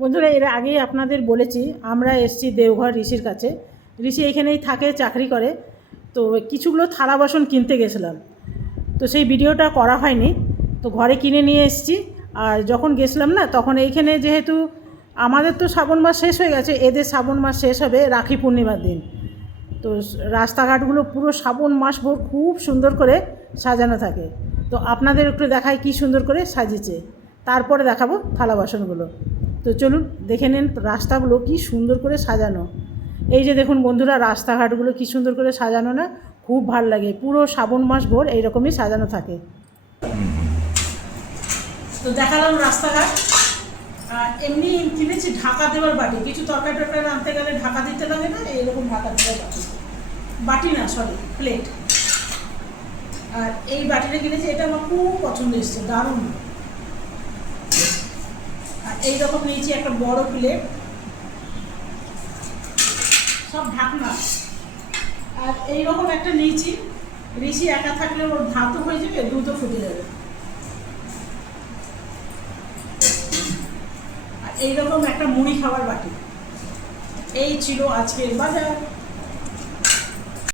বন্ধুরা, এর আগেই আপনাদের বলেছি আমরা এসেছি দেওঘর ঋষির কাছে। ঋষি এখানেই থাকে, চাকরি করে। তো কিছুগুলো থালা বাসন কিনতে গেছিলাম, তো সেই ভিডিওটা করা হয়নি। তো ঘরে কিনে নিয়ে এসেছি। আর যখন গেছিলাম না, তখন এইখানে যেহেতু আমাদের তো শ্রাবণ মাস শেষ হয়ে গেছে, এদের শ্রাবণ মাস শেষ হবে রাখি পূর্ণিমার দিন। তো রাস্তাঘাটগুলো পুরো শ্রাবণ মাস ভোর খুব সুন্দর করে সাজানো থাকে। তো আপনাদের একটু দেখায় কী সুন্দর করে সাজিয়েছে, তারপরে দেখাবো থালা বাসনগুলো। তো চলুন দেখে নিন রাস্তাগুলো কী সুন্দর করে সাজানো। এই যে দেখুন বন্ধুরা, রাস্তাঘাটগুলো কী সুন্দর করে সাজানো না, খুব ভালো লাগে। পুরো শ্রাবণ মাস ভোর এইরকমই সাজানো থাকে। তো দেখালাম রাস্তাঘাট। এমনি কিনেছি ঢাকা দেওয়ার বাটি, কিছু তরকারি টরকারি আনতে গেলে ঢাকা দিতে লাগে না, এইরকম ঢাকা দেওয়ার বাটি, বাটি না সরি প্লেট। আর এই বাটিটা কিনেছি, এটা আমার খুব পছন্দ এসছে, দারুণ। আর এইরকম নিয়েছি একটা বড় প্লেট, সব ঢাকনা। আর এইরকম একটা নিয়েছি, ঋষি একা থাকলে ওর ভাতও হয়ে যাবে, দুধও ফুটে যাবে। আর এইরকম একটা মুড়ি খাওয়ার বাটি। এই ছিল আজকের বাজার।